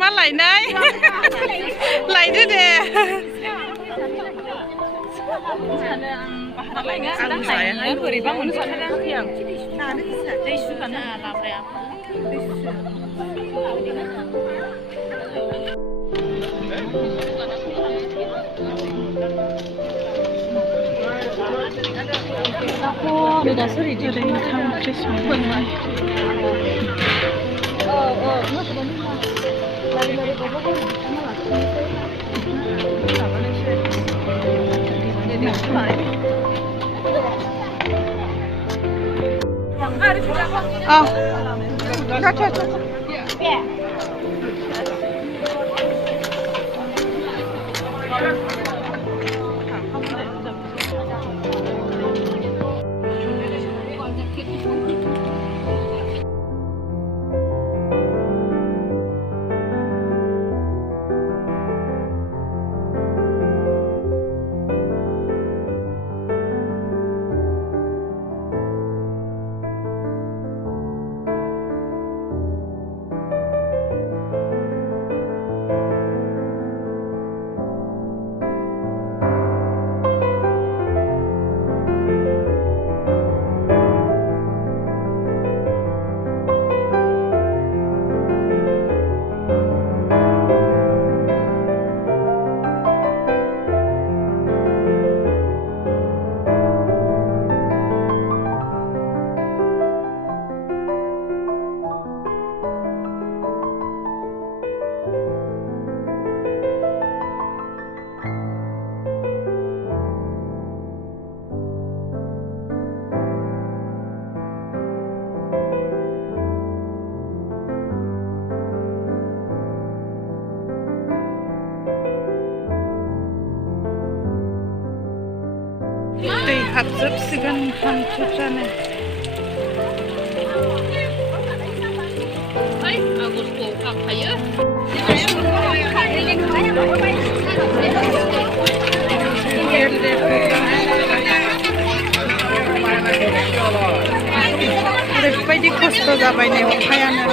มาไหลไหนไหลด้วยเด้อันใส่ให้บริบ้างมันใส่ได้เพียงได้ชุดกันนะลาไปอ่ะนี่ได้สุดที่ได้ทำคริสต์มาสคนไว้哦，这。habsibsigan hamchuchane ay agus ko kakaya Pwede gusto gabay na yung kaya na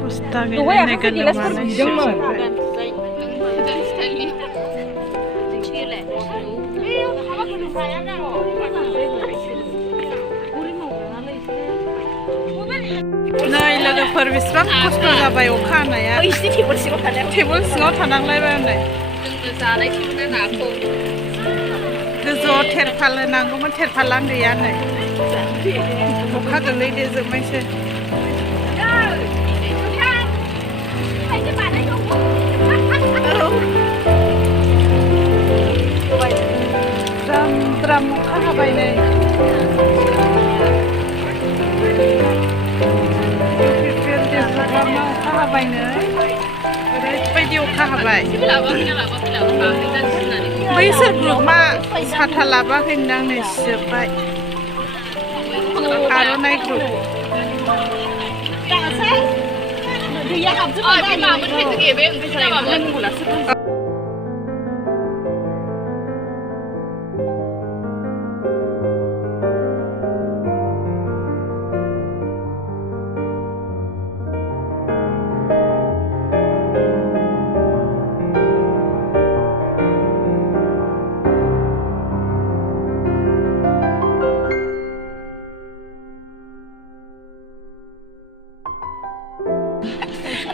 Pustagin na nagalaman na ilaga perwisbang gusto gabay yung kana ya table singaw tanang laibay na Dezo terpala nanggo man terpalang dia na mukha galay de zumay se Dram mukha habay na habay na pwede yung kahabay may serglo ma sa talaba hindang na sipay araw na ito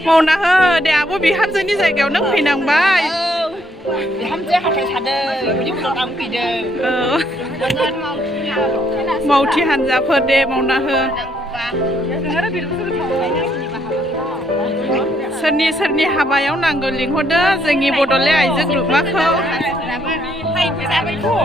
mau na hơ để abo bị ham dân đi dạy kéo nước phi nàng bay bị ham dễ học phải thật đời những cái đồng phi đời mau thi hành giá phật đề mau na hơ Seni habayau nanggo linghoda zengi bodole aizek grup makho hay phải ra bay thua